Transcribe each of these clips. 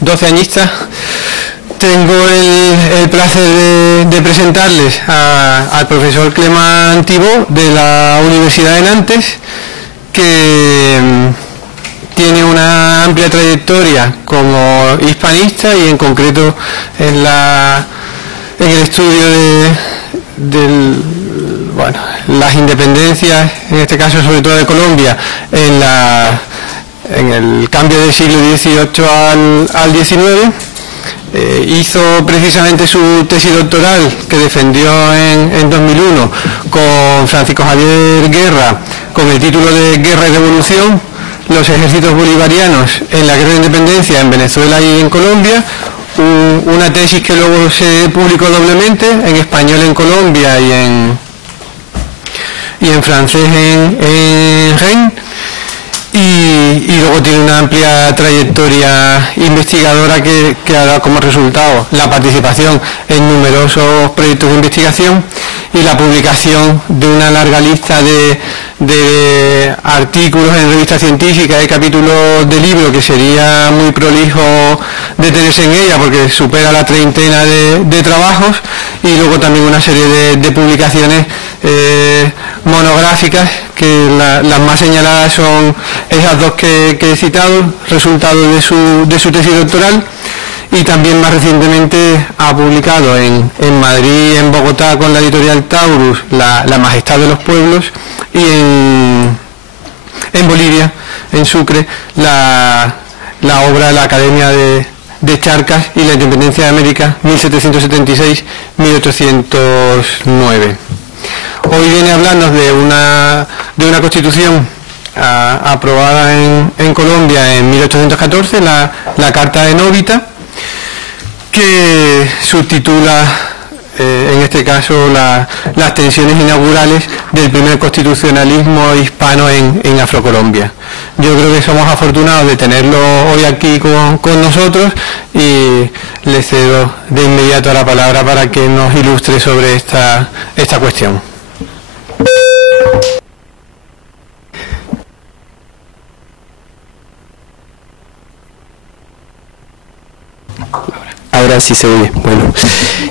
doceañistas, tengo el placer de presentarles al profesor Clement Thibault de la Universidad de Nantes, que tiene una amplia trayectoria como hispanista y en concreto en el estudio de las independencias, en este caso sobre todo de Colombia, en el cambio del siglo XVIII al XIX. Hizo precisamente su tesis doctoral, que defendió en 2001 con Francisco Javier Guerra, con el título de Guerra y Revolución, los ejércitos bolivarianos en la guerra de independencia en Venezuela y en Colombia. Una tesis que luego se publicó doblemente, en español en Colombia y en francés en Rennes. Y luego tiene una amplia trayectoria investigadora que ha dado como resultado la participación en numerosos proyectos de investigación y la publicación de una larga lista de artículos en revistas científicas y capítulos de libros, que sería muy prolijo detenerse en ella porque supera la treintena de trabajos, y luego también una serie de publicaciones monográficas, que las más señaladas son esas dos que he citado, resultado de su tesis doctoral, y también más recientemente ha publicado en Madrid, en Bogotá, con la editorial Taurus, La Majestad de los Pueblos, y en Bolivia, en Sucre, la obra de la Academia de Charcas y la Independencia de América, 1776-1809. Hoy viene a hablarnos de una constitución aprobada en Colombia en 1814, la Carta de Novita, que subtitula en este caso las tensiones inaugurales del primer constitucionalismo hispano en Afrocolombia. Yo creo que somos afortunados de tenerlo hoy aquí con nosotros, y le cedo de inmediato la palabra para que nos ilustre sobre esta cuestión. Ahora sí se oye. Bueno,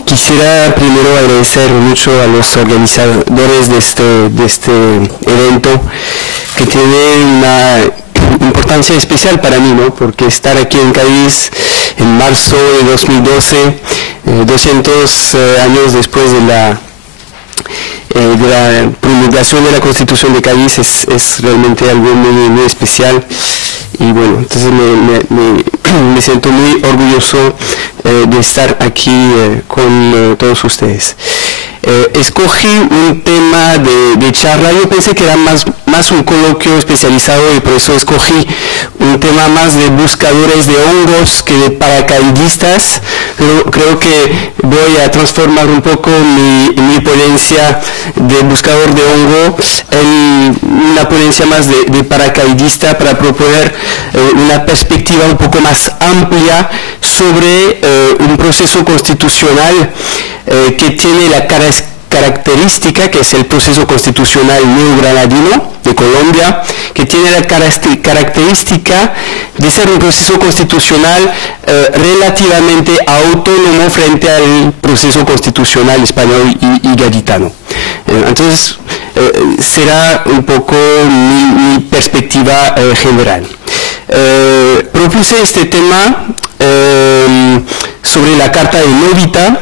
quisiera primero agradecer mucho a los organizadores de este evento, que tiene una importancia especial para mí, ¿no? Porque estar aquí en Cádiz en marzo de 2012, 200 años después de la promulgación de la Constitución de Cádiz, es realmente algo muy, muy especial. Y bueno, entonces me siento muy orgulloso de estar aquí con todos ustedes. Escogí un tema de charla. Yo pensé que era más un coloquio especializado, y por eso escogí un tema más de buscadores de hongos que de paracaidistas. Pero creo que voy a transformar un poco mi ponencia de buscador de hongo en una ponencia más de paracaidista, para proponer una perspectiva un poco más amplia sobre un proceso constitucional que tiene la característica, que es el proceso constitucional neogranadino de Colombia, que tiene la característica de ser un proceso constitucional relativamente autónomo frente al proceso constitucional español y gaditano. Entonces, será un poco mi perspectiva general. Propuse este tema sobre la Carta de Novita.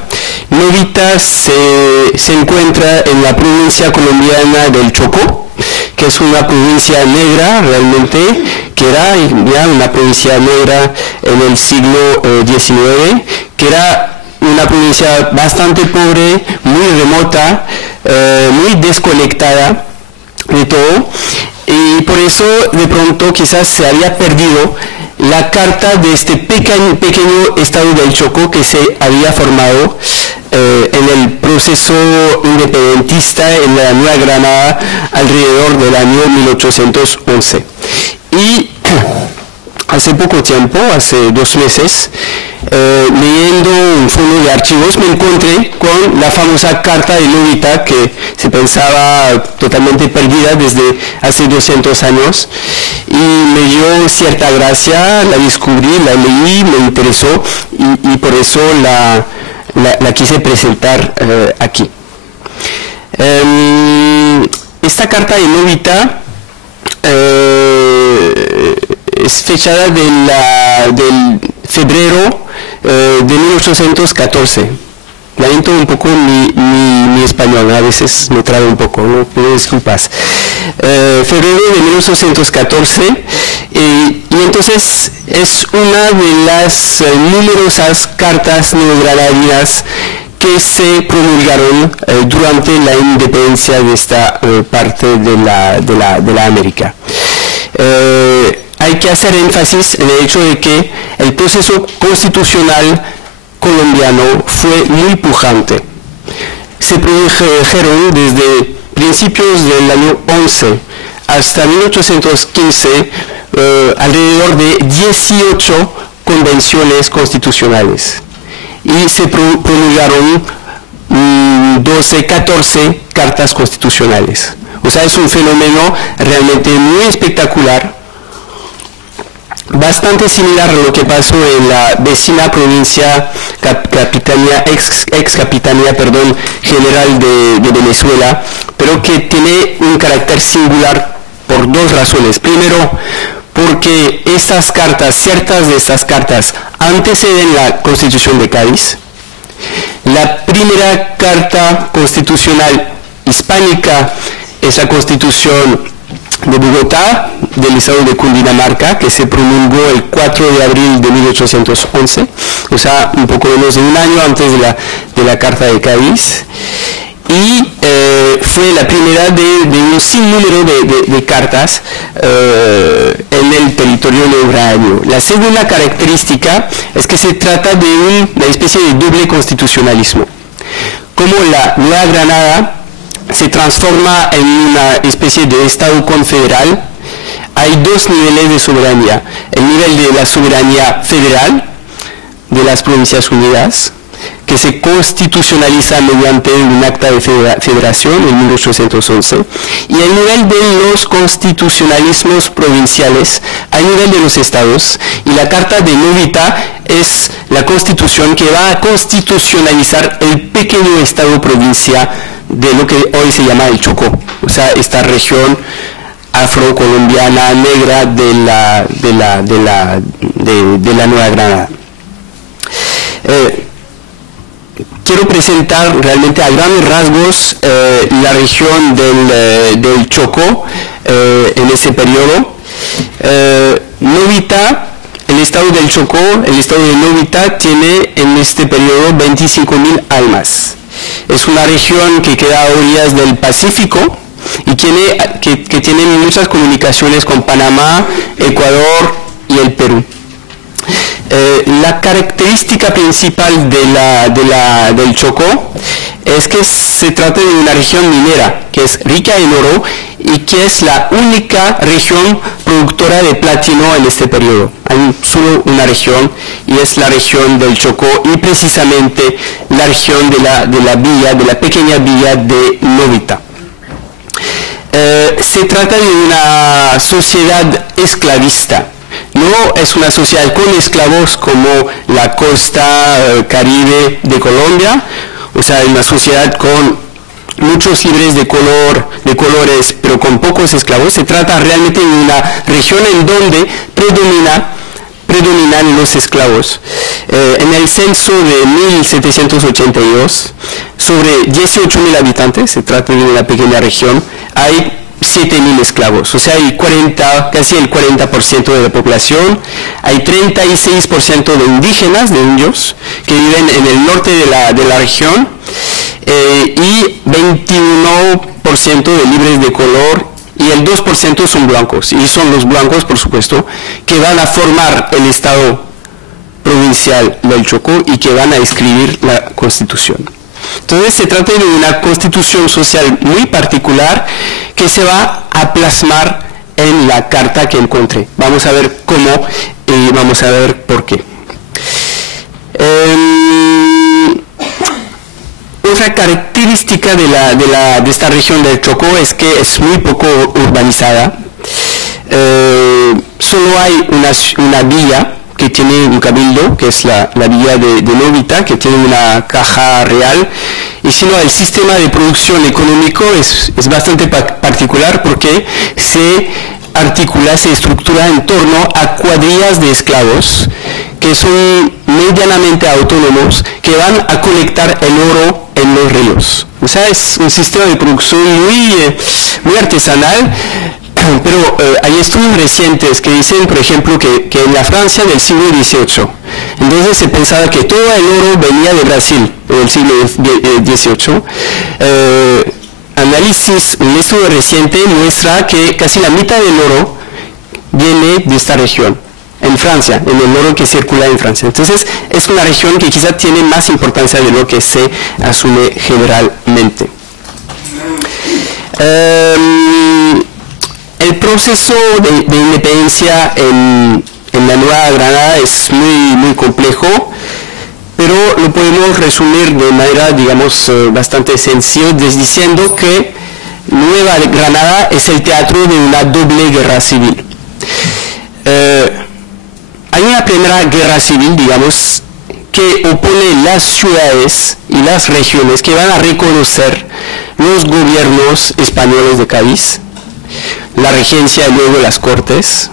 Novita se encuentra en la provincia colombiana del Chocó, que es una provincia negra realmente, que era ya una provincia negra en el siglo XIX, que era una provincia bastante pobre, muy remota, muy desconectada de todo, y por eso de pronto quizás se había perdido la carta de este pequeño estado del Chocó que se había formado en el proceso independentista en la Nueva Granada alrededor del año 1811. Y hace poco tiempo, hace 2 meses, leyendo un fondo de archivos, me encontré con la famosa carta de Novita, que se pensaba totalmente perdida desde hace 200 años, y me dio cierta gracia, la descubrí, la leí, me interesó, y por eso la quise presentar aquí. Esta carta de Novita es fechada del febrero de 1814. Lamento un poco mi español, a veces me trabo un poco, no pido disculpas. Febrero de 1814, y entonces es una de las numerosas cartas neogranadinas que se promulgaron durante la independencia de esta parte de la América. Hay que hacer énfasis en el hecho de que el proceso constitucional colombiano fue muy pujante. Se produjeron desde principios del año 11 hasta 1815 alrededor de 18 convenciones constitucionales, y se promulgaron 12, 14 cartas constitucionales. O sea, es un fenómeno realmente muy espectacular, bastante similar a lo que pasó en la vecina provincia, ex capitanía general de Venezuela, pero que tiene un carácter singular por 2 razones. Primero, porque estas cartas, ciertas de estas cartas, anteceden la Constitución de Cádiz. La primera carta constitucional hispánica es la Constitución de Bogotá, del estado de Cundinamarca, que se promulgó el 4 de abril de 1811, o sea, un poco menos de un año antes de la Carta de Cádiz, y fue la primera de un sinnúmero de cartas en el territorio neogranadino. La segunda característica es que se trata de una especie de doble constitucionalismo. Como la Nueva Granada se transforma en una especie de Estado confederal, hay 2 niveles de soberanía. El nivel de la soberanía federal de las Provincias Unidas, que se constitucionaliza mediante un acta de federación en 1811, y el nivel de los constitucionalismos provinciales a nivel de los estados, y la Carta de Novita es la constitución que va a constitucionalizar el pequeño estado-provincia de lo que hoy se llama el Chocó, o sea, esta región afrocolombiana negra de la Nueva Granada. Quiero presentar realmente a grandes rasgos la región del Chocó en ese periodo. Novita, el estado del Chocó, el estado de Novita tiene en este periodo 25.000 almas. Es una región que queda a orillas del Pacífico y que tiene muchas comunicaciones con Panamá, Ecuador y el Perú. La característica principal del Chocó es que se trata de una región minera que es rica en oro y que es la única región productora de platino en este periodo. Hay solo una región y es la región del Chocó, y precisamente la región de la pequeña villa de Novita. Se trata de una sociedad esclavista. No es una sociedad con esclavos como la costa caribe de Colombia, o sea, es una sociedad con muchos libres de colores, pero con pocos esclavos. Se trata realmente de una región en donde predominan los esclavos. En el censo de 1782, sobre 18.000 habitantes, se trata de una pequeña región, hay 7.000 esclavos, o sea, hay casi el 40% de la población. Hay 36% de indígenas, de indios, que viven en el norte de la región, y 21% de libres de color, y el 2% son blancos, y son los blancos, por supuesto, que van a formar el Estado provincial del Chocó y que van a escribir la Constitución. Entonces se trata de una constitución social muy particular que se va a plasmar en la carta que encontré. Vamos a ver cómo y vamos a ver por qué. Otra característica de esta región del Chocó es que es muy poco urbanizada. Solo hay una villa que tiene un cabildo, que es la villa de Novita, que tiene una caja real, y si no, el sistema de producción económico es bastante particular porque se articula, se estructura en torno a cuadrillas de esclavos que son medianamente autónomos, que van a colectar el oro en los ríos. O sea, es un sistema de producción muy artesanal. Pero hay estudios recientes que dicen, por ejemplo, que en la Francia del siglo XVIII, entonces se pensaba que todo el oro venía de Brasil en el siglo XVIII. Un estudio reciente muestra que casi la mitad del oro viene de esta región, en Francia, en el oro que circula en Francia. Entonces es una región que quizá tiene más importancia de lo que se asume generalmente. El proceso de independencia en la Nueva Granada es muy complejo, pero lo podemos resumir de manera, digamos, bastante sencilla, diciendo que Nueva Granada es el teatro de una doble guerra civil. Hay una primera guerra civil, digamos, que opone las ciudades y las regiones que van a reconocer los gobiernos españoles de Cádiz, la regencia y luego las cortes,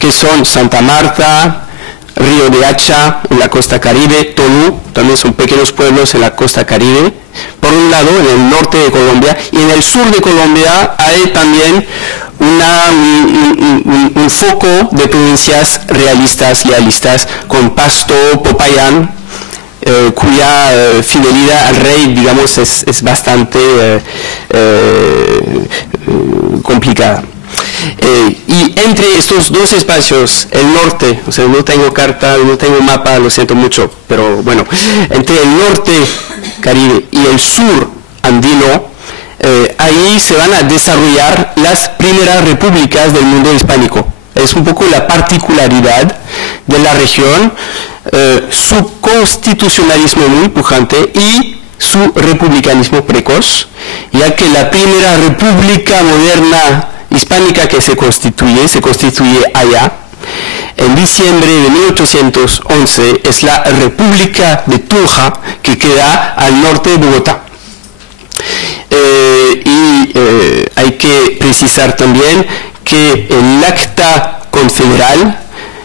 que son Santa Marta, Río de Hacha en la costa caribe, Tolú, también son pequeños pueblos en la costa caribe, por un lado en el norte de Colombia, y en el sur de Colombia hay también un foco de provincias realistas, lealistas, con Pasto, Popayán, cuya fidelidad al rey, digamos, es bastante complicada. Y entre estos dos espacios, el norte, o sea, no tengo carta, no tengo mapa, lo siento mucho, pero bueno, entre el norte Caribe y el sur andino, ahí se van a desarrollar las primeras repúblicas del mundo hispánico. Es un poco la particularidad de la región, su constitucionalismo muy pujante y su republicanismo precoz, ya que la primera república moderna hispánica que se constituye allá. En diciembre de 1811 es la República de Tunja, que queda al norte de Bogotá. Hay que precisar también que el acta confederal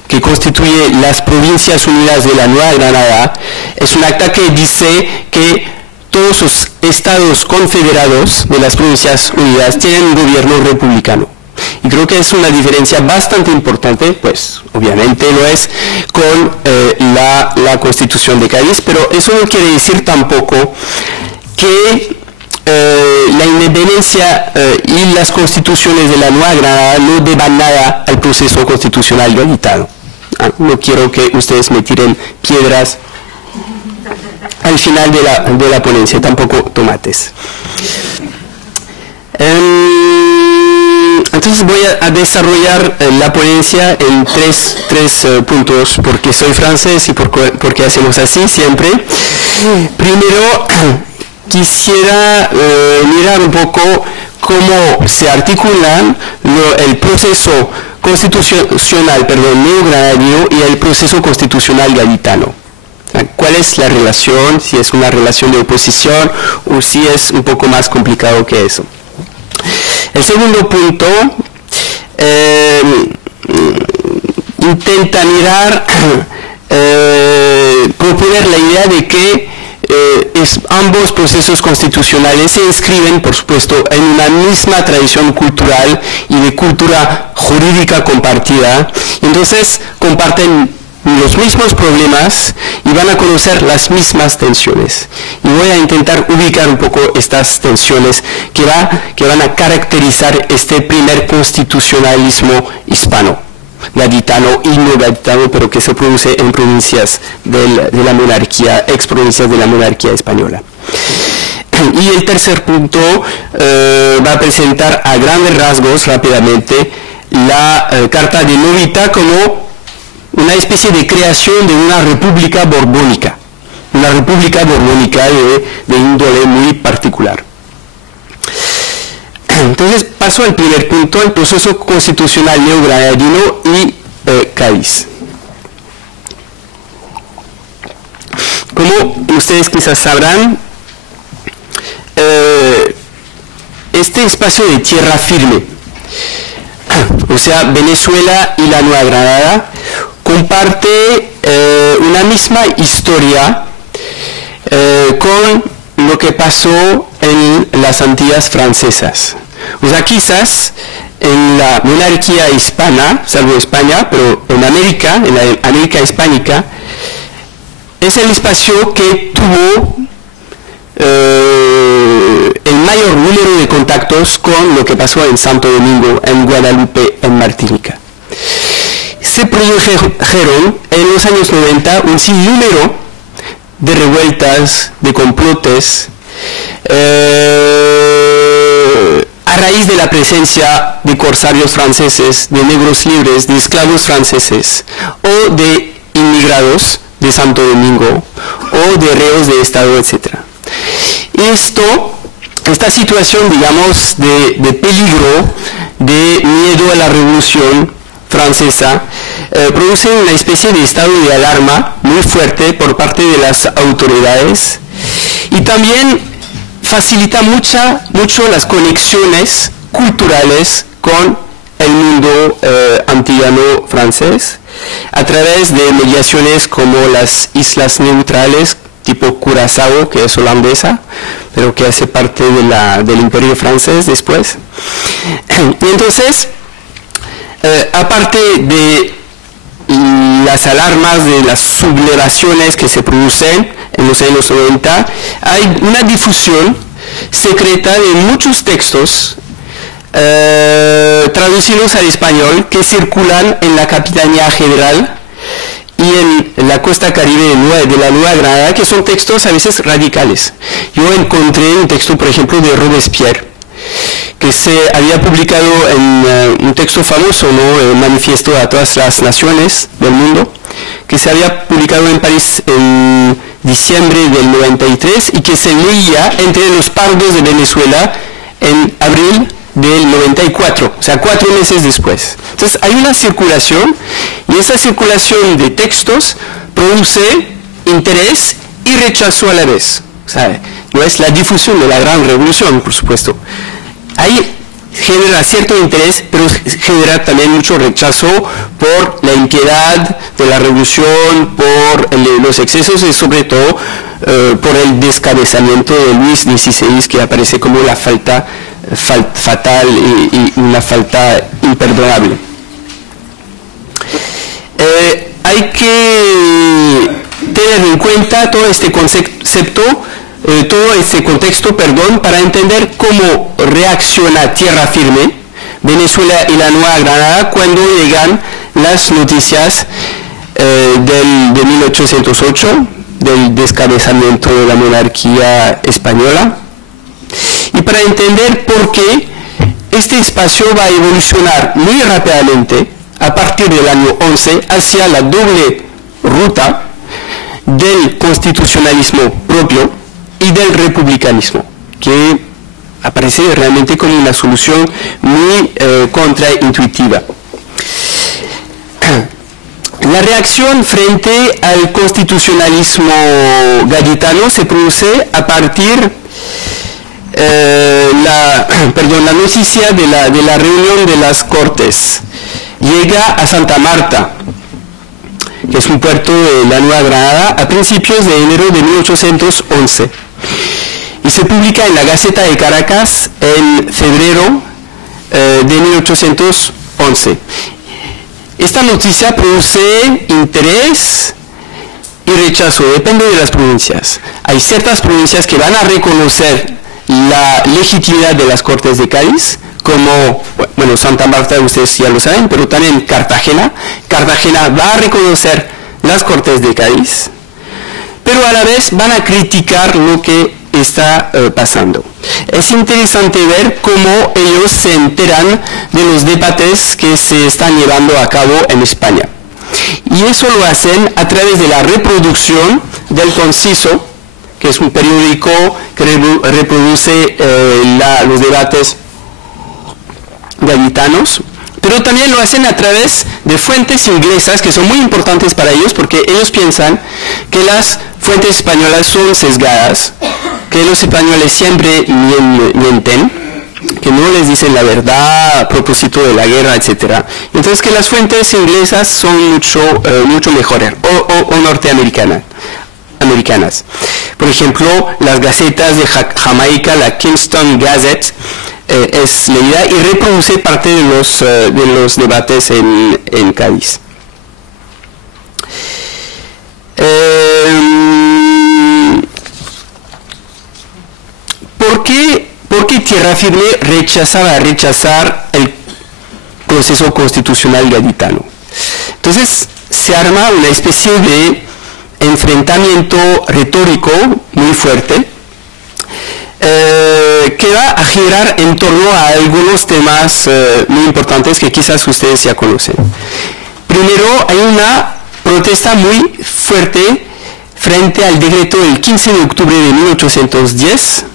que constituye las Provincias Unidas de la Nueva Granada es un acta que dice que todos los estados confederados de las Provincias Unidas tienen un gobierno republicano. Y creo que es una diferencia bastante importante, pues obviamente lo es con la Constitución de Cádiz, pero eso no quiere decir tampoco que la independencia y las constituciones de la Nueva Granada no deban nada al proceso constitucional gaditano. No quiero que ustedes me tiren piedras al final de la ponencia, tampoco tomates. Entonces voy a desarrollar la ponencia en tres puntos, porque soy francés y porque hacemos así siempre. Primero, quisiera mirar un poco cómo se articulan el proceso constitucional, neogranadino y el proceso constitucional gaditano. ¿Cuál es la relación? Si es una relación de oposición o si es un poco más complicado que eso. El segundo punto intenta mirar, proponer la idea de que ambos procesos constitucionales se inscriben, por supuesto, en una misma tradición cultural y de cultura jurídica compartida. Entonces comparten los mismos problemas y van a conocer las mismas tensiones. Y voy a intentar ubicar un poco estas tensiones que van a caracterizar este primer constitucionalismo hispano, gaditano y no gaditano, pero que se produce en provincias de la monarquía, ex provincias de la monarquía española. Y el tercer punto va a presentar a grandes rasgos rápidamente la Carta de Novita como una especie de creación de una república borbónica de índole muy particular. Entonces paso al primer punto, el proceso constitucional neogranadino y Cádiz. Como ustedes quizás sabrán, este espacio de tierra firme, o sea, Venezuela y la Nueva Granada, comparte una misma historia con lo que pasó en las Antillas francesas. O sea, quizás en la monarquía hispana, salvo España, pero en la América hispánica, es el espacio que tuvo el mayor número de contactos con lo que pasó en Santo Domingo, en Guadalupe, en Martinica. Se produjeron en los años 90 un sinnúmero de revueltas, de complotes, a raíz de la presencia de corsarios franceses, de negros libres, de esclavos franceses o de inmigrados de Santo Domingo o de reos de Estado, etc. Esta situación, digamos, de peligro, de miedo a la revolución francesa, produce una especie de estado de alarma muy fuerte por parte de las autoridades y también facilita mucho las conexiones culturales con el mundo antillano francés a través de mediaciones como las islas neutrales tipo Curazao, que es holandesa, pero que hace parte del imperio francés después. Y entonces, aparte de las alarmas de las sublevaciones que se producen en los años 90, hay una difusión secreta de muchos textos traducidos al español que circulan en la Capitanía General y en la costa caribe de la Nueva Granada, que son textos a veces radicales. Yo encontré un texto, por ejemplo, de Robespierre, que se había publicado en un texto famoso, ¿no? El Manifiesto a todas las naciones del mundo, que se había publicado en París en diciembre del 93 y que se leía entre los pardos de Venezuela en abril del 94, o sea, 4 meses después. Entonces hay una circulación y esa circulación de textos produce interés y rechazo a la vez. O sea, no es la difusión de la gran revolución, por supuesto. Ahí genera cierto interés, pero genera también mucho rechazo por la impiedad de la revolución, por los excesos y sobre todo por el descabezamiento de Luis XVI, que aparece como la falta fatal y una falta imperdonable. Hay que tener en cuenta todo este concepto, todo este contexto, para entender cómo reacciona tierra firme, Venezuela y la Nueva Granada cuando llegan las noticias de 1808, del descabezamiento de la monarquía española, y para entender por qué este espacio va a evolucionar muy rápidamente a partir del año 11 hacia la doble ruta del constitucionalismo propio y del republicanismo, que aparece realmente como una solución muy contraintuitiva. La reacción frente al constitucionalismo gaditano se produce a partir la noticia de la reunión de las Cortes. Llega a Santa Marta, que es un puerto de la Nueva Granada, a principios de enero de 1811. Y se publica en la Gaceta de Caracas en febrero de 1811. Esta noticia produce interés y rechazo, depende de las provincias. Hay ciertas provincias que van a reconocer la legitimidad de las Cortes de Cádiz, como, bueno, Santa Marta, ustedes ya lo saben, pero también Cartagena. Cartagena va a reconocer las Cortes de Cádiz, pero a la vez van a criticar lo que está pasando. Es interesante ver cómo ellos se enteran de los debates que se están llevando a cabo en España. Y eso lo hacen a través de la reproducción del Conciso, que es un periódico que reproduce los debates gaditanos, pero también lo hacen a través de fuentes inglesas que son muy importantes para ellos porque ellos piensan que las fuentes españolas son sesgadas, que los españoles siempre mienten, que no les dicen la verdad a propósito de la guerra, etc. Entonces que las fuentes inglesas son mucho mejores o norteamericanas. Por ejemplo, las gacetas de Jamaica, la Kingston Gazette, es leída y reproduce parte de los debates en Cádiz. ¿Por qué Tierra Firme rechazar el proceso constitucional gaditano? Entonces se arma una especie de enfrentamiento retórico muy fuerte que va a girar en torno a algunos temas muy importantes que quizás ustedes ya conocen. Primero, hay una protesta muy fuerte frente al decreto del 15 de octubre de 1810,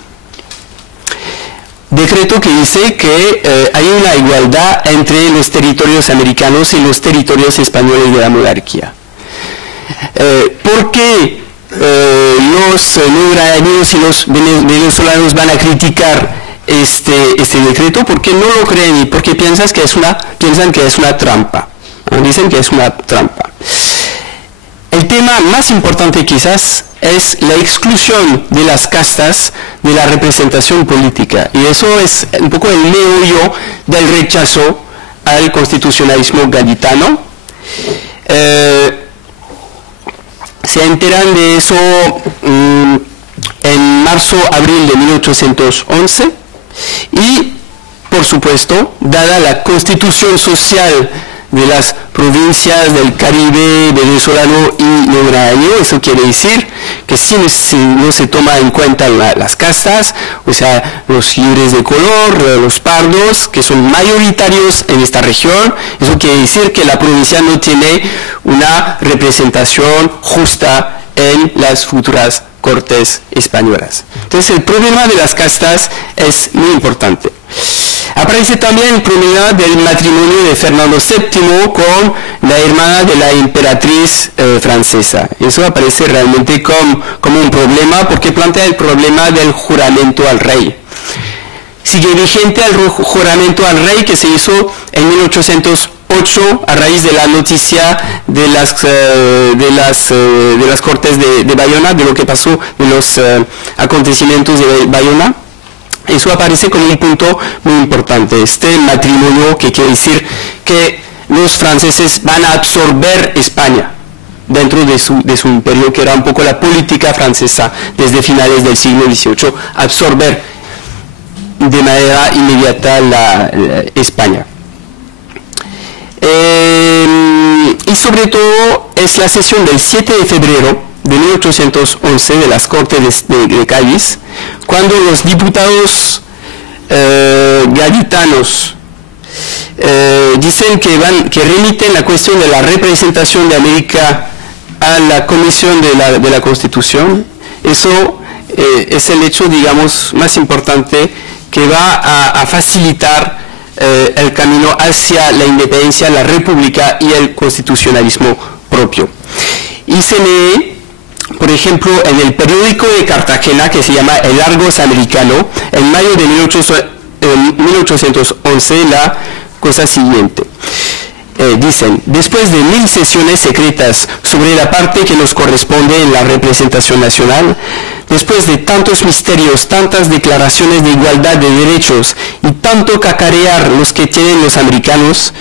decreto que dice que hay una igualdad entre los territorios americanos y los territorios españoles de la monarquía. ¿Por qué los neograños y los venezolanos van a criticar este decreto? Porque no lo creen y porque piensan que es una trampa. Dicen que es una trampa. El tema más importante quizás es la exclusión de las castas de la representación política, y eso es un poco el meollo del rechazo al constitucionalismo gaditano. Se enteran de eso en marzo-abril de 1811 y, por supuesto, dada la constitución social de las provincias del Caribe venezolano y neograño, eso quiere decir que si no se toma en cuenta las castas, o sea, los libres de color, los pardos, que son mayoritarios en esta región, eso quiere decir que la provincia no tiene una representación justa en las futuras cortes españolas. Entonces el problema de las castas es muy importante. Aparece también el problema del matrimonio de Fernando VII con la hermana de la emperatriz francesa. Eso aparece realmente como un problema porque plantea el problema del juramento al rey. Sigue vigente el juramento al rey que se hizo en 1808 a raíz de la noticia de las cortes de Bayona, de lo que pasó, de los acontecimientos de Bayona. Eso aparece como un punto muy importante. Este matrimonio que quiere decir que los franceses van a absorber España dentro de su imperio, que era un poco la política francesa desde finales del siglo XVIII, absorber de manera inmediata la España. Y sobre todo es la sesión del 7 de febrero de 1811 de las Cortes de Cádiz, cuando los diputados gaditanos dicen que remiten la cuestión de la representación de América a la Comisión de la Constitución. Eso es el hecho, digamos, más importante que va a facilitar el camino hacia la independencia, la república y el constitucionalismo propio. Y se lee, por ejemplo, en el periódico de Cartagena, que se llama El Argos Americano, en mayo de 1811, la cosa siguiente. Dicen: después de 1000 sesiones secretas sobre la parte que nos corresponde en la representación nacional, después de tantos misterios, tantas declaraciones de igualdad de derechos y tanto cacarear los que tienen los americanos,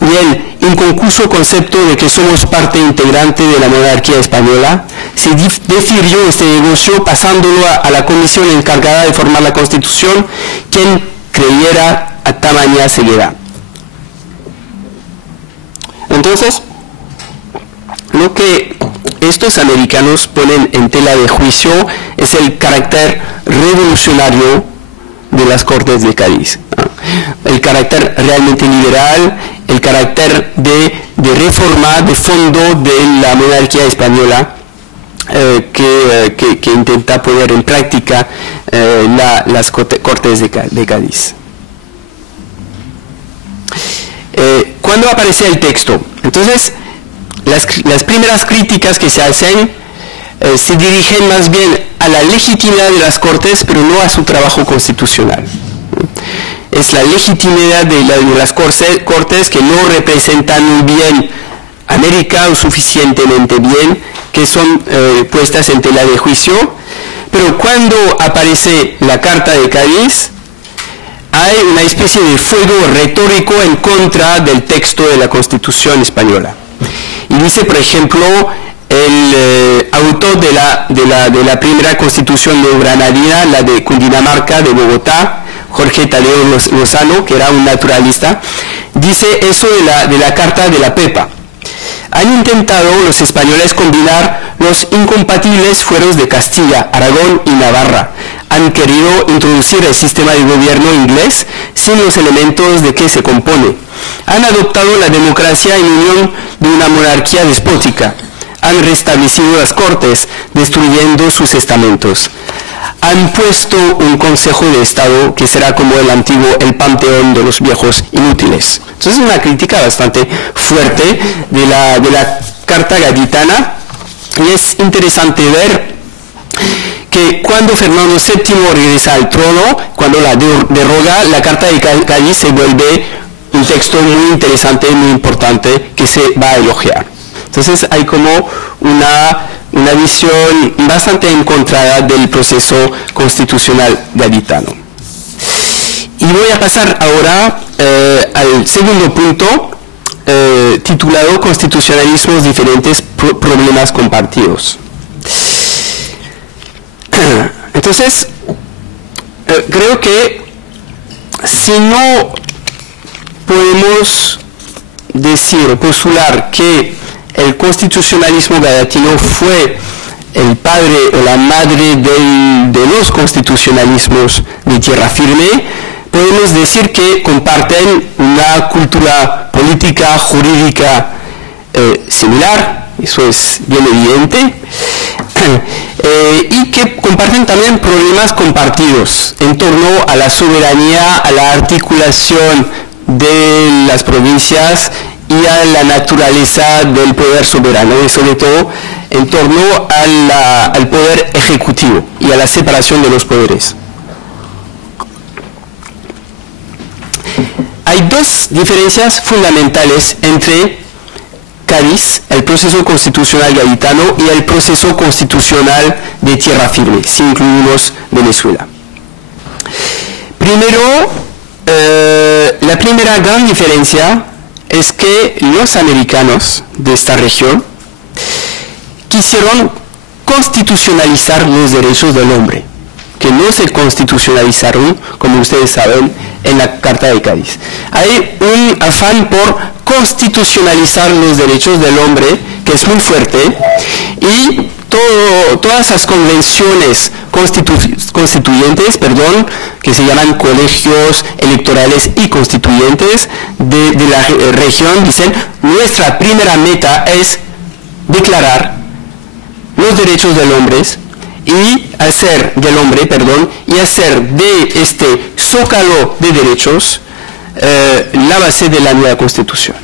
y el inconcluso concepto de que somos parte integrante de la monarquía española, se decidió este negocio pasándolo a la comisión encargada de formar la Constitución, quien creyera a tamaña ceguera. Entonces, lo que estos americanos ponen en tela de juicio es el carácter revolucionario de las Cortes de Cádiz, el carácter realmente liberal, el carácter de reforma de fondo de la monarquía española que intenta poner en práctica las Cortes de Cádiz. ¿Cuándo aparece el texto? Entonces, las primeras críticas que se hacen se dirigen más bien a la legitimidad de las Cortes, pero no a su trabajo constitucional. Es la legitimidad de las Cortes que no representan muy bien América o suficientemente bien, que son puestas en tela de juicio, pero cuando aparece la Carta de Cádiz, hay una especie de fuego retórico en contra del texto de la Constitución española. Y dice, por ejemplo, el autor de la primera Constitución neogranadina, la de Cundinamarca, de Bogotá, Jorge Tadeo Lozano, que era un naturalista, dice eso de la Carta de la Pepa. Han intentado los españoles combinar los incompatibles fueros de Castilla, Aragón y Navarra. Han querido introducir el sistema de gobierno inglés sin los elementos de que se compone. Han adoptado la democracia en unión de una monarquía despótica. Han restablecido las Cortes, destruyendo sus estamentos. Han puesto un Consejo de Estado que será como el antiguo, el panteón de los viejos inútiles. Entonces es una crítica bastante fuerte de la Carta Gaditana, y es interesante ver que cuando Fernando VII regresa al trono, cuando la deroga, la Carta de Cádiz se vuelve un texto muy interesante, muy importante, que se va a elogiar. Entonces hay como una visión bastante encontrada del proceso constitucional gaditano. Y voy a pasar ahora al segundo punto, titulado Constitucionalismos diferentes, problemas compartidos. Entonces, creo que si no podemos decir o postular que el constitucionalismo gaditano fue el padre o la madre de los constitucionalismos de tierra firme, podemos decir que comparten una cultura política, jurídica similar, eso es bien evidente, y que comparten también problemas compartidos en torno a la soberanía, a la articulación de las provincias y a la naturaleza del poder soberano, y sobre todo en torno al poder ejecutivo y a la separación de los poderes. Hay dos diferencias fundamentales entre Cádiz, el proceso constitucional gaditano, y el proceso constitucional de tierra firme, si incluimos Venezuela. Primero, la primera gran diferencia es que los americanos de esta región quisieron constitucionalizar los derechos del hombre, que no se constitucionalizaron, como ustedes saben, en la Carta de Cádiz. Hay un afán por constitucionalizar los derechos del hombre, que es muy fuerte, y todas las convenciones constituyentes, que se llaman colegios electorales y constituyentes de la región, dicen, nuestra primera meta es declarar los derechos del hombre y hacer de este zócalo de derechos la base de la nueva Constitución.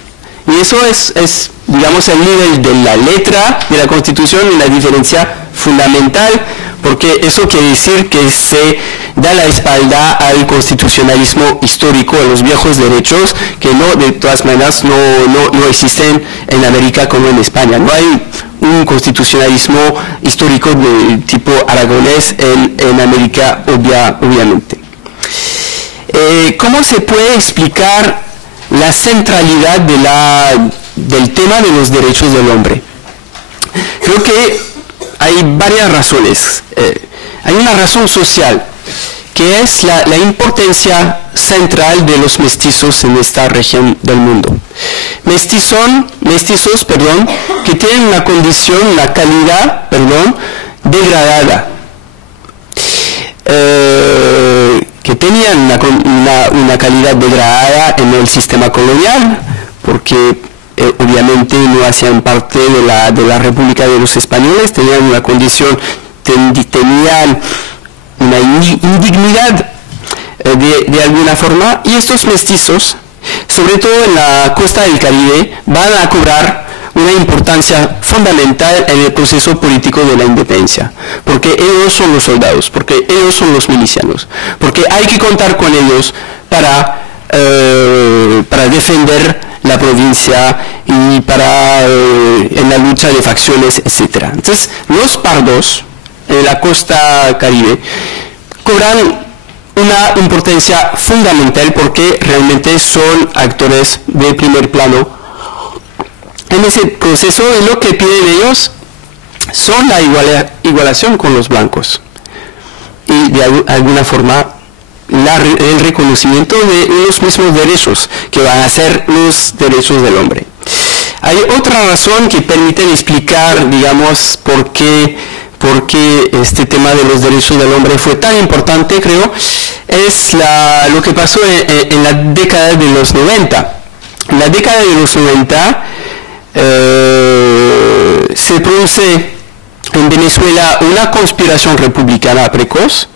Y eso es, digamos, el nivel de la letra de la Constitución y la diferencia fundamental, porque eso quiere decir que se da la espalda al constitucionalismo histórico, a los viejos derechos, que no, de todas maneras, no existen en América como en España. No hay un constitucionalismo histórico de tipo aragonés en América, obviamente. ¿Cómo se puede explicar la centralidad del tema de los derechos del hombre? Creo que hay varias razones. Hay una razón social, que es la importancia central de los mestizos en esta región del mundo. Mestizos, que tienen una condición, una calidad, degradada, que tenían una calidad degradada en el sistema colonial, porque obviamente no hacían parte de la República de los Españoles, tenían una condición, tenían una indignidad de alguna forma, y estos mestizos, sobre todo en la costa del Caribe, van a cobrar una importancia fundamental en el proceso político de la independencia, porque ellos son los soldados, porque ellos son los milicianos, porque hay que contar con ellos para defender la provincia y en la lucha de facciones, etc. Entonces, los pardos en la costa caribe cobran una importancia fundamental porque realmente son actores de primer plano en ese proceso, y lo que piden ellos son la igualación con los blancos y de alguna forma el reconocimiento de los mismos derechos que van a ser los derechos del hombre. Hay otra razón que permite explicar, digamos, por qué este tema de los derechos del hombre fue tan importante, creo, es lo que pasó en la década de los 90. En la década de los 90 se produce en Venezuela una conspiración republicana precoz,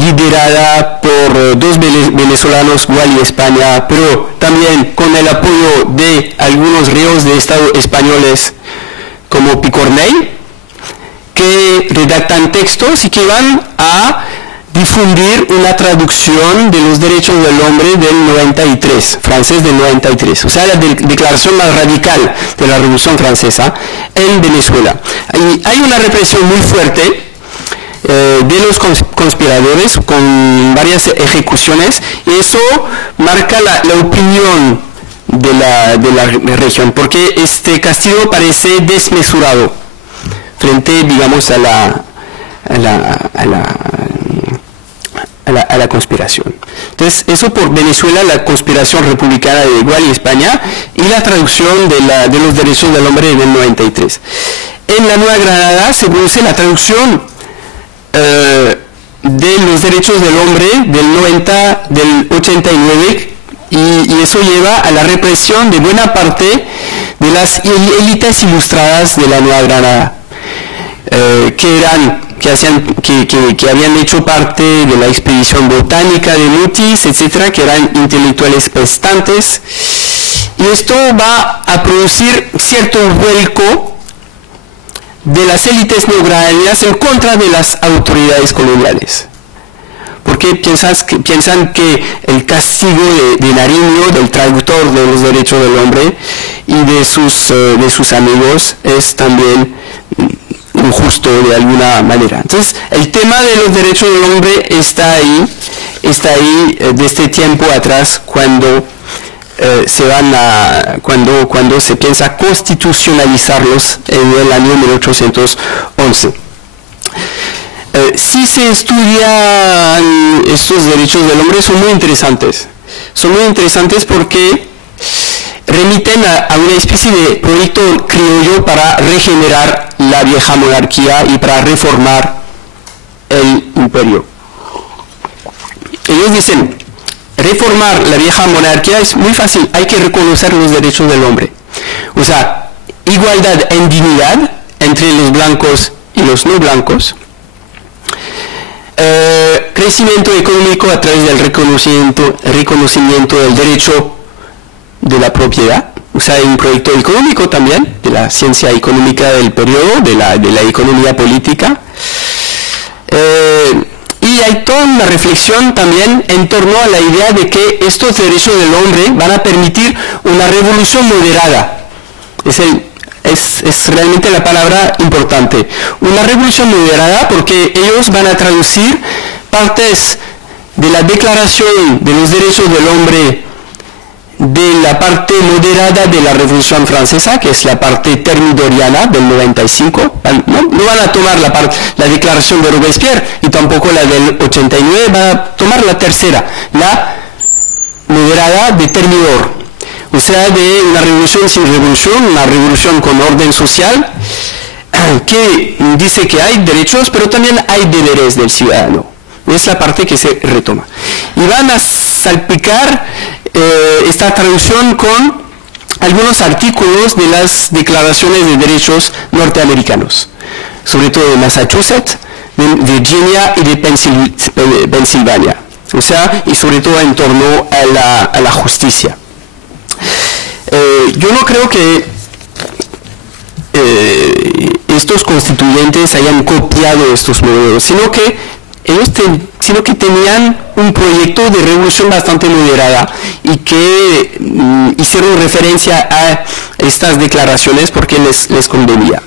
liderada por dos venezolanos, Gual y España, pero también con el apoyo de algunos reos de Estado españoles como Picornell, que redactan textos y que van a difundir una traducción de los derechos del hombre del 93, francés del 93, o sea, la declaración más radical de la Revolución Francesa en Venezuela. Hay una represión muy fuerte de los conspiradores con varias ejecuciones, y eso marca la opinión de la región, porque este castigo parece desmesurado frente, digamos, a la conspiración. Entonces, eso por Venezuela, la conspiración republicana de Gual y España, y la traducción de los derechos del hombre en el 93. En la Nueva Granada se produce la traducción de los derechos del hombre del 89, y eso lleva a la represión de buena parte de las élites ilustradas de la Nueva Granada, que habían hecho parte de la expedición botánica de Mutis, etcétera, que eran intelectuales prestantes, y esto va a producir cierto vuelco de las élites neogranadinas en contra de las autoridades coloniales, porque piensan que el castigo de Nariño, del traductor de los derechos del hombre, y de sus amigos, es también injusto de alguna manera. Entonces, el tema de los derechos del hombre está ahí desde tiempo atrás, cuando se piensa constitucionalizarlos en el año 1811. Si se estudian estos derechos del hombre, son muy interesantes. Son muy interesantes porque remiten a una especie de proyecto criollo para regenerar la vieja monarquía y para reformar el imperio. Ellos dicen, reformar la vieja monarquía es muy fácil, hay que reconocer los derechos del hombre. O sea, igualdad en dignidad entre los blancos y los no blancos, crecimiento económico a través del reconocimiento del derecho de la propiedad, o sea, hay un proyecto económico también, de la ciencia económica del periodo, de la economía política, y hay toda una reflexión también en torno a la idea de que estos derechos del hombre van a permitir una revolución moderada. Es realmente la palabra importante. Una revolución moderada, porque ellos van a traducir partes de la Declaración de los Derechos del Hombre de la parte moderada de la Revolución Francesa, que es la parte termidoriana del 95. No van a tomar la declaración de Robespierre y tampoco la del 89, van a tomar la tercera, la moderada de Termidor. O sea, de una revolución sin revolución, una revolución con orden social, que dice que hay derechos, pero también hay deberes del ciudadano. Es la parte que se retoma. Y van a salpicar esta traducción con algunos artículos de las declaraciones de derechos norteamericanos, sobre todo de Massachusetts, de Virginia y de Pensilvania. O sea, y sobre todo en torno a la justicia. Yo no creo que estos constituyentes hayan copiado estos modelos, sino que tenían un proyecto de revolución bastante moderada y que hicieron referencia a estas declaraciones porque les convenía.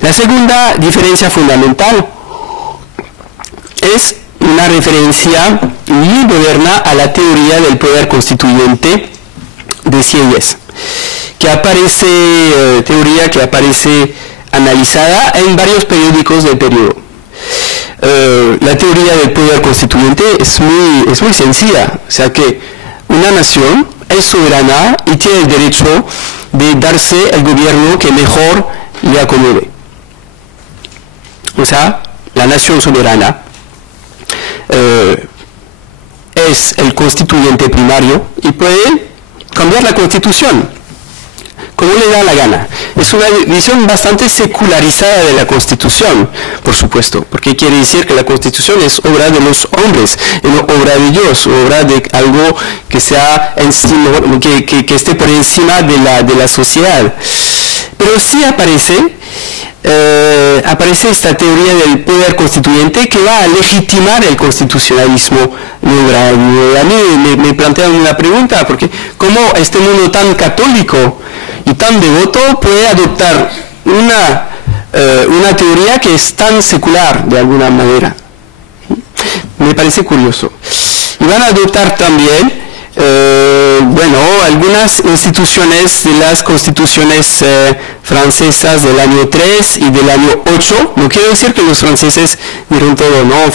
La segunda diferencia fundamental es una referencia muy moderna a la teoría del poder constituyente de Sieyès, teoría que aparece analizada en varios periódicos del periodo. La teoría del poder constituyente es muy sencilla, o sea que una nación es soberana y tiene el derecho de darse el gobierno que mejor le acomode. O sea, la nación soberana es el constituyente primario y puede cambiar la constitución como le da la gana. Es una visión bastante secularizada de la Constitución, por supuesto, porque quiere decir que la Constitución es obra de los hombres, no obra de Dios, obra de algo que sea que esté por encima de la sociedad. Pero sí aparece esta teoría del poder constituyente que va a legitimar el constitucionalismo neogradio. A mí me plantean una pregunta, porque ¿cómo este mundo tan católico y tan devoto puede adoptar una teoría que es tan secular de alguna manera? Me parece curioso. Y van a adoptar también algunas instituciones de las constituciones francesas del año 3 y del año 8. No quiero decir que los franceses dieron todo, no.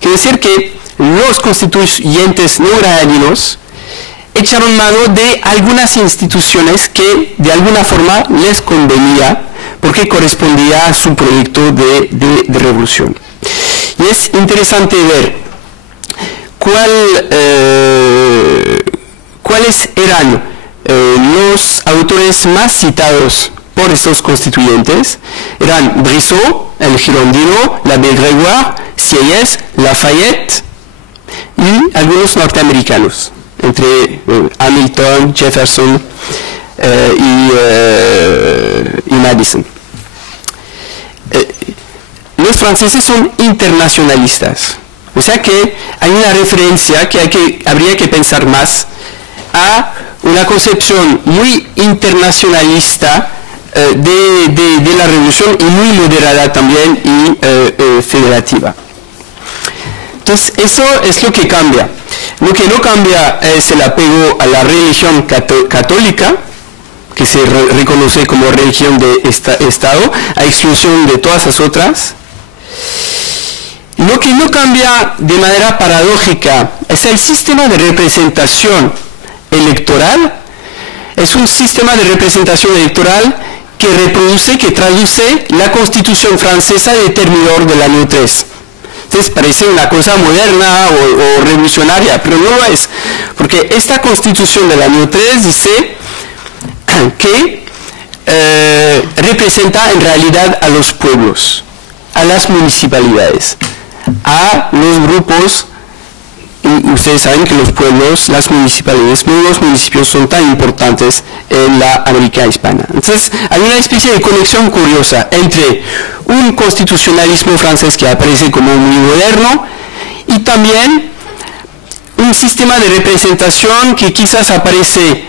Quiero decir que los constituyentes neogradinos echaron mano de algunas instituciones que de alguna forma les convenía porque correspondía a su proyecto de revolución. Y es interesante ver cuáles eran los autores más citados por estos constituyentes. Eran Brissot, el girondino, l'Abbé Grégoire, Sieyès, Lafayette y algunos norteamericanos, entre Hamilton, Jefferson y Madison. Los franceses son internacionalistas, o sea que hay una referencia que habría que pensar más a una concepción muy internacionalista de la revolución y muy moderada también y federativa. Entonces eso es lo que cambia. Lo que no cambia es el apego a la religión católica, que se reconoce como religión de Estado, a exclusión de todas las otras. Lo que no cambia de manera paradójica es el sistema de representación electoral. Es un sistema de representación electoral que reproduce, que traduce la Constitución francesa de Termidor del año 3. Entonces parece una cosa moderna o revolucionaria, pero no lo es, porque esta Constitución del año 3 dice que representa en realidad a los pueblos, a las municipalidades, a los grupos. Y ustedes saben que los pueblos, las municipalidades, los municipios son tan importantes en la América hispana. Entonces hay una especie de conexión curiosa entre un constitucionalismo francés que aparece como muy moderno y también un sistema de representación que quizás aparece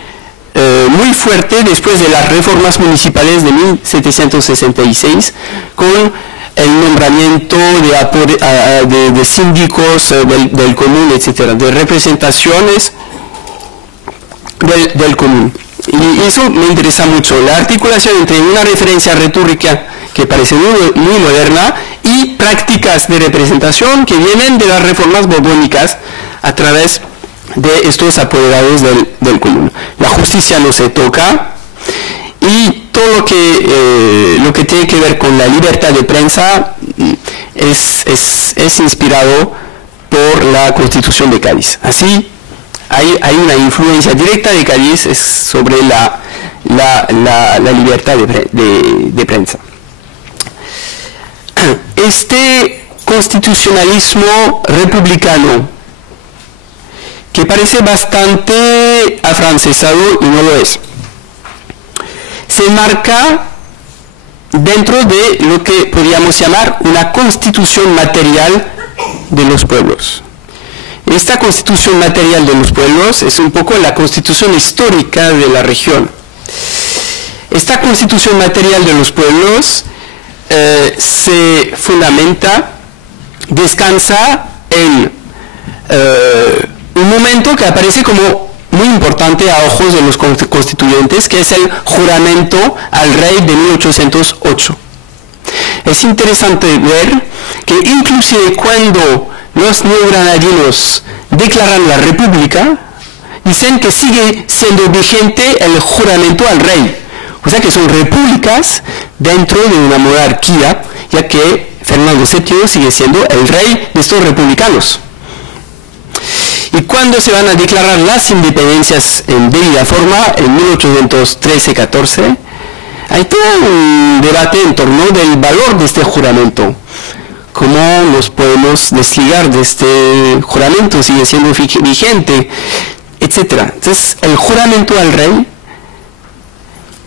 muy fuerte después de las reformas municipales de 1766 con el nombramiento de síndicos del común, etcétera, de representaciones del común. Y eso me interesa mucho, la articulación entre una referencia retórica que parece muy moderna y prácticas de representación que vienen de las reformas borbónicas a través de estos apoderados del común. La justicia no se toca y todo lo que tiene que ver con la libertad de prensa es inspirado por la Constitución de Cádiz. Así, hay una influencia directa de Cádiz sobre la libertad de prensa. Este constitucionalismo republicano, que parece bastante afrancesado y no lo es, se enmarca dentro de lo que podríamos llamar una constitución material de los pueblos. Esta constitución material de los pueblos es un poco la constitución histórica de la región. Esta constitución material de los pueblos se fundamenta, descansa en un momento que aparece como muy importante a ojos de los constituyentes, que es el juramento al rey de 1808. Es interesante ver que inclusive cuando los neogranadinos declaran la república, dicen que sigue siendo vigente el juramento al rey. O sea que son repúblicas dentro de una monarquía, ya que Fernando VII sigue siendo el rey de estos republicanos. Y cuando se van a declarar las independencias en debida forma, en 1813-14, hay todo un debate en torno del valor de este juramento. ¿Cómo nos podemos desligar de este juramento? ¿Sigue siendo vigente? Etcétera. Entonces, el juramento al rey,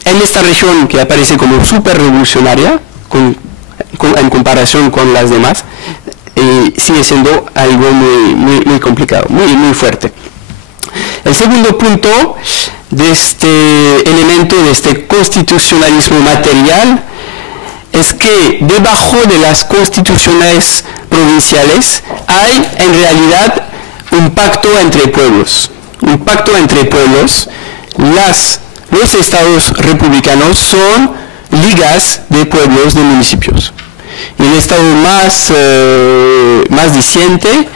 en esta región que aparece como súper revolucionaria, en comparación con las demás, sigue siendo algo muy complicado, muy fuerte. El segundo punto de este elemento, de este constitucionalismo material, es que debajo de las constituciones provinciales hay en realidad un pacto entre pueblos. Un pacto entre pueblos. Los estados republicanos son ligas de pueblos, de municipios. Y el estado más diciente,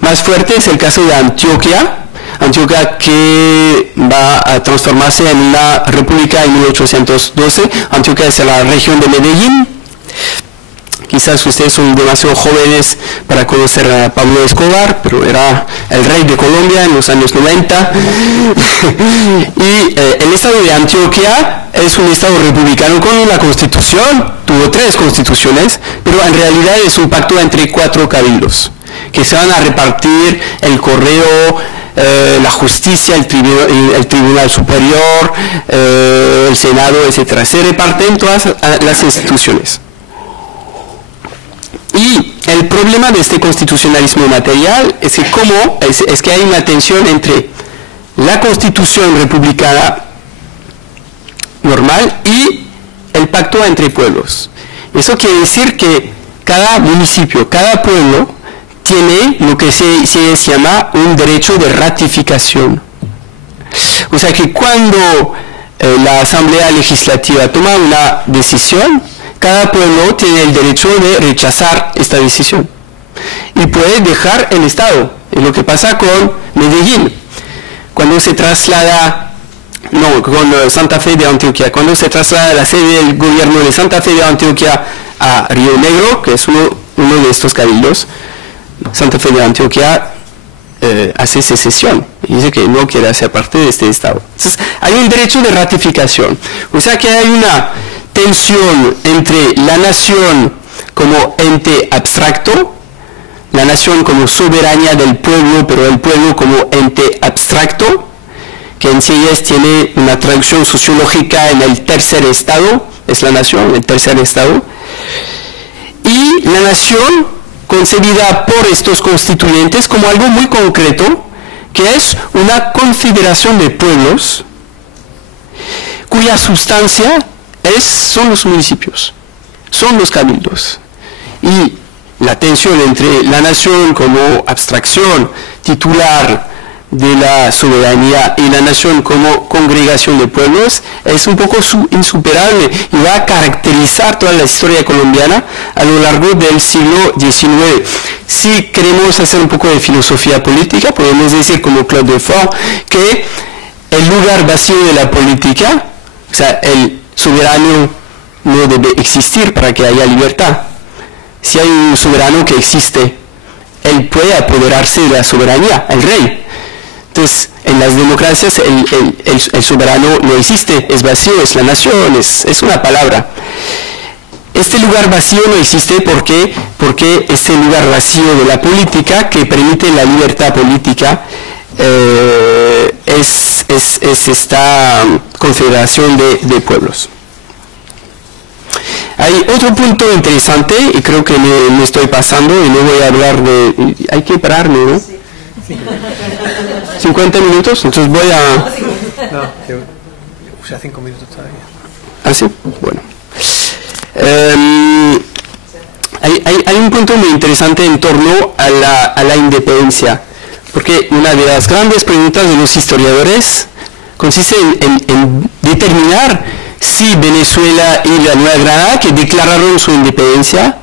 más fuerte, es el caso de Antioquia. Antioquia, que va a transformarse en una república en 1812. Antioquia es la región de Medellín. Quizás ustedes son demasiado jóvenes para conocer a Pablo Escobar, pero era el rey de Colombia en los años 90. Y el estado de Antioquia es un estado republicano con una constitución, tuvo 3 constituciones, pero en realidad es un pacto entre 4 cabildos, que se van a repartir el correo, la justicia, el tribunal superior, el senado, etc. Se reparten todas las instituciones. Y el problema de este constitucionalismo material es que hay una tensión entre la constitución republicana normal y el pacto entre pueblos. Eso quiere decir que cada municipio, cada pueblo tiene lo que se llama un derecho de ratificación. O sea que cuando la Asamblea Legislativa toma una decisión, cada pueblo tiene el derecho de rechazar esta decisión y puede dejar el Estado. Es lo que pasa con Medellín. Cuando se traslada, con Santa Fe de Antioquia, cuando se traslada la sede del gobierno de Santa Fe de Antioquia a Río Negro, que es uno de estos cabildos, Santa Fe de Antioquia hace secesión y dice que no quiere hacer parte de este Estado. Entonces, hay un derecho de ratificación. O sea que hay una tensión entre la nación como ente abstracto, la nación como soberanía del pueblo, pero el pueblo como ente abstracto, que en sí tiene una traducción sociológica en el tercer estado, es la nación, el tercer estado, y la nación concebida por estos constituyentes como algo muy concreto, que es una confederación de pueblos, cuya sustancia son los municipios, son los cabildos. Y la tensión entre la nación como abstracción titular de la soberanía y la nación como congregación de pueblos es un poco insuperable y va a caracterizar toda la historia colombiana a lo largo del siglo XIX. Si queremos hacer un poco de filosofía política, podemos decir como Claude Lefort que el lugar vacío de la política, o sea, el soberano no debe existir para que haya libertad. Si hay un soberano que existe, él puede apoderarse de la soberanía, el rey. Entonces, en las democracias el soberano no existe, es vacío, es la nación, es una palabra. Este lugar vacío no existe porque este lugar vacío de la política que permite la libertad política es esta confederación de pueblos. Hay otro punto interesante y creo que me estoy pasando y no voy a hablar de... Hay que pararme, ¿no? Sí. 50 minutos, entonces voy a... No, o sea, 5 minutos todavía. ¿Ah, sí? Bueno. Hay un punto muy interesante en torno a la independencia, porque una de las grandes preguntas de los historiadores consiste en determinar si Venezuela y la Nueva Granada, que declararon su independencia,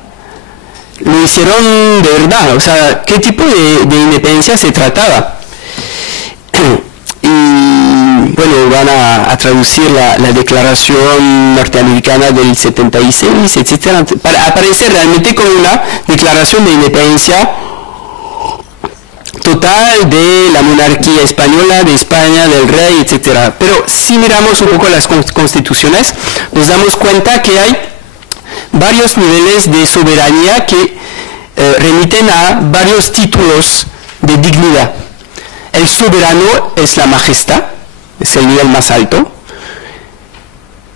lo hicieron de verdad, o sea, ¿qué tipo de independencia se trataba? Y bueno, van a traducir la declaración norteamericana del 76, etcétera, para aparecer realmente como una declaración de independencia total de la monarquía española, de España, del rey, etcétera. Pero si miramos un poco las constituciones, nos damos cuenta que hay varios niveles de soberanía que remiten a varios títulos de dignidad. El soberano es la majestad, es el nivel más alto.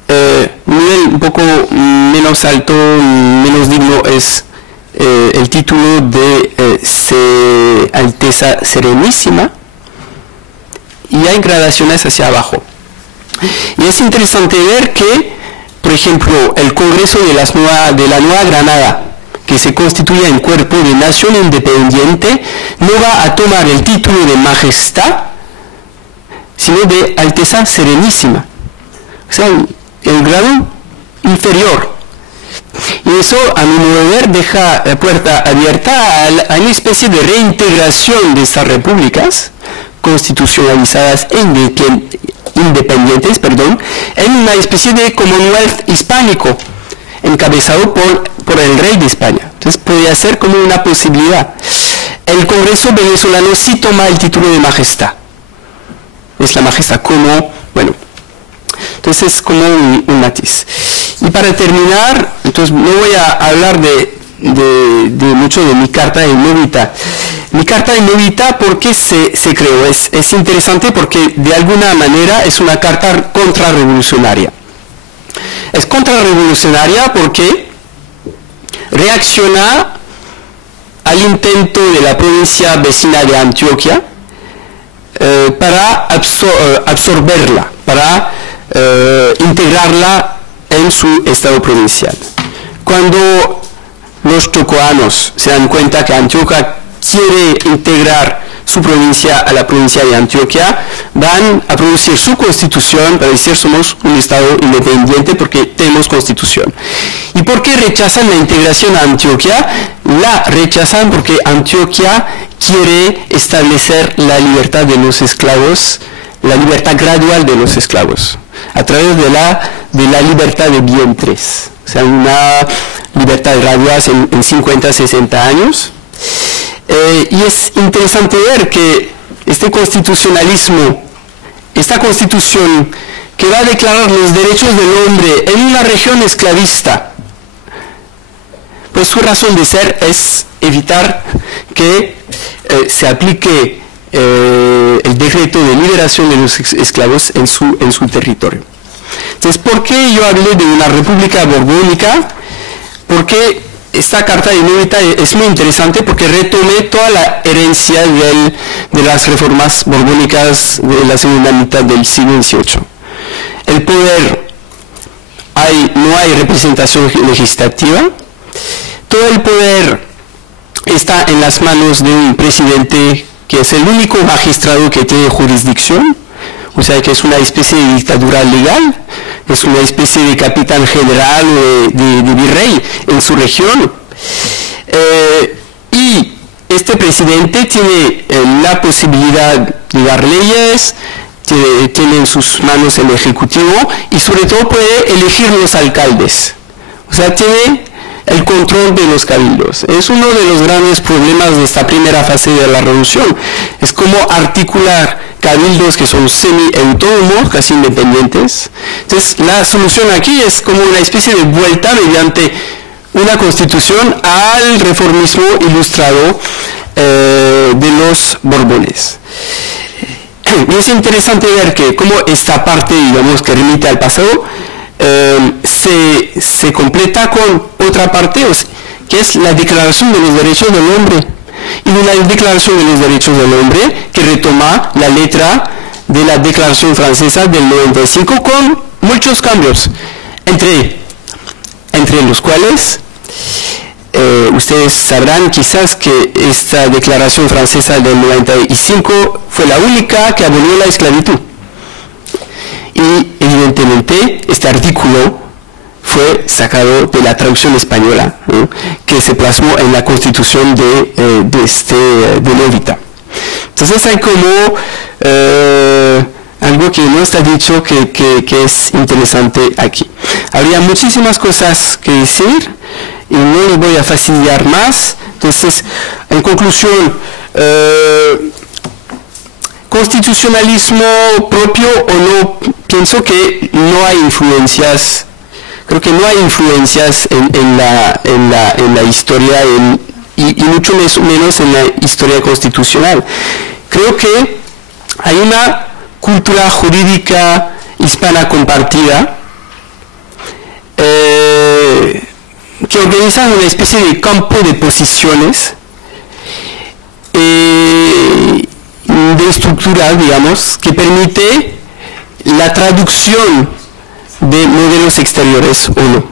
Nivel un poco menos alto, menos digno es el título de Alteza Serenísima, y hay gradaciones hacia abajo. Y es interesante ver que, por ejemplo, el Congreso de la Nueva Granada, que se constituye en cuerpo de nación independiente, no va a tomar el título de majestad, sino de Alteza Serenísima, o sea, el grado inferior. Y eso, a mi modo de ver, deja la puerta abierta a una especie de reintegración de estas repúblicas constitucionalizadas e independientes, en una especie de Commonwealth hispánico, encabezado por el rey de España. Entonces podría ser como una posibilidad. El Congreso venezolano sí toma el título de majestad. Es la majestad como, bueno, entonces es como un matiz. Y para terminar, entonces no voy a hablar de mucho de mi carta de Novita. Mi carta de Novita, ¿por qué se creó? Es interesante porque de alguna manera es una carta contrarrevolucionaria. Es contrarrevolucionaria porque reacciona al intento de la provincia vecina de Antioquia para absorberla, para integrarla en su estado provincial. Cuando los chocoanos se dan cuenta que Antioquia quiere integrar su provincia a la provincia de Antioquia, van a producir su constitución para decir somos un estado independiente porque tenemos constitución. ¿Y por qué rechazan la integración a Antioquia? La rechazan porque Antioquia quiere establecer la libertad de los esclavos, la libertad gradual de los esclavos, a través de la libertad de vientres, o sea, una libertad gradual en 50, 60 años. Y es interesante ver que este constitucionalismo, esta constitución que va a declarar los derechos del hombre en una región esclavista, pues su razón de ser es evitar que se aplique el decreto de liberación de los esclavos en su territorio. Entonces, ¿por qué yo hablé de una república borbónica? Porque esta carta de Novita es muy interesante porque retome toda la herencia de las reformas borbónicas de la segunda mitad del siglo XVIII. El poder, no hay representación legislativa, todo el poder está en las manos de un presidente que es el único magistrado que tiene jurisdicción, o sea que es una especie de dictadura legal, es una especie de capitán general o de virrey en su región. Y este presidente tiene la posibilidad de dar leyes, tiene en sus manos el ejecutivo y sobre todo puede elegir los alcaldes. O sea, tiene el control de los cabildos. Es uno de los grandes problemas de esta primera fase de la revolución. Es como articular cabildos que son semi-autónomos, casi independientes. Entonces, la solución aquí es como una especie de vuelta mediante una constitución al reformismo ilustrado de los Borbones. Y es interesante ver que como esta parte, digamos, que remite al pasado, se completa con otra parte, que es la Declaración de los Derechos del Hombre. Y una Declaración de los Derechos del Hombre que retoma la letra de la Declaración Francesa del 95 con muchos cambios, entre los cuales ustedes sabrán quizás que esta Declaración Francesa del 95 fue la única que abolió la esclavitud. Y evidentemente este artículo fue sacado de la traducción española, ¿no?, que se plasmó en la Constitución de Novita. Entonces hay como algo que no está dicho que es interesante aquí. Habría muchísimas cosas que decir y no les voy a fastidiar más. Entonces, en conclusión, constitucionalismo propio o no, pienso que no hay influencias. Creo que no hay influencias en la historia y mucho menos en la historia constitucional. Creo que hay una cultura jurídica hispana compartida que organiza una especie de campo de posiciones de estructura, digamos, que permite la traducción de modelos exteriores o no.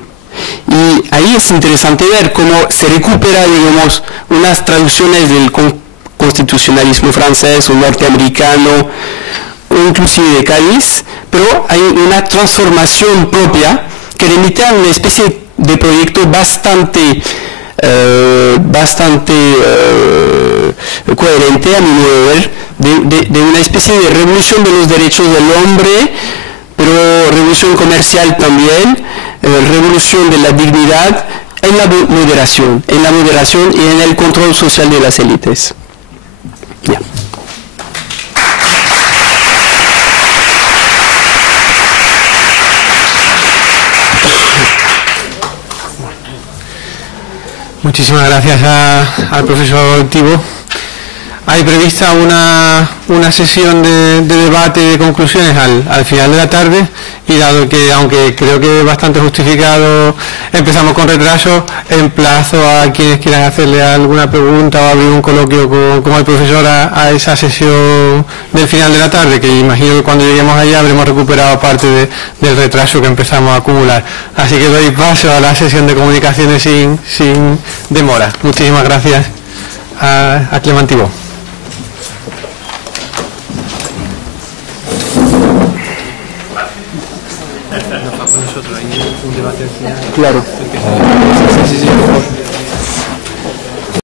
Y ahí es interesante ver cómo se recupera, digamos, unas traducciones del constitucionalismo francés o norteamericano o inclusive de Cádiz, pero hay una transformación propia que remite a una especie de proyecto bastante coherente, a mi modo de ver, de una especie de revolución de los derechos del hombre, pero revolución comercial también, revolución de la dignidad en la moderación y en el control social de las élites. Yeah. Muchísimas gracias al profesor Thibault. Hay prevista una sesión de debate y de conclusiones al final de la tarde, y dado que, aunque creo que es bastante justificado, empezamos con retraso, emplazo a quienes quieran hacerle alguna pregunta o abrir un coloquio con el profesor a esa sesión del final de la tarde, que imagino que cuando lleguemos allá habremos recuperado parte del retraso que empezamos a acumular. Así que doy paso a la sesión de comunicaciones sin demora. Muchísimas gracias a Clement Thibault. Claro. Sí, sí, sí.